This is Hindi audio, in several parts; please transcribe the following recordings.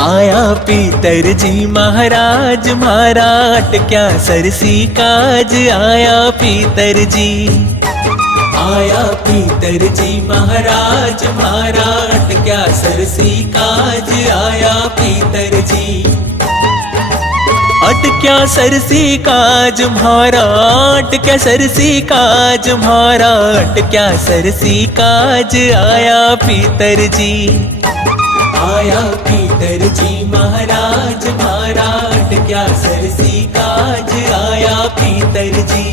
आया पीतर जी महाराज महाराट क्या सरसी काज। आया पीतर जी, आया पीतर जी महाराज महाराट क्या सरसी काज। आया पीतर जी, अटक्या सरसी काज महाराट क्या सरसी काज। महाराट क्या सरसी काज। आया पीतर जी, आया पीतर जी महाराज महाराट क्या सरसी काज। आया पीतर जी।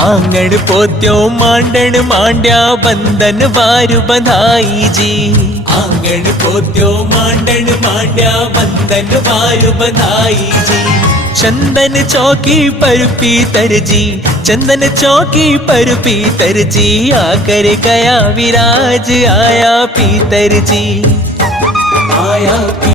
आंगण पोत्यो मांडण मांड्या बंधन वारु बंधाई जी। आंगण पोत्यो मांडण मांड्या बंधन वारु बंधाई जी। चंदन चौकी पर पीतर जी, चंदन चौकी पर पीतर जी। आकर गया विराज। आया पीतर जी, आया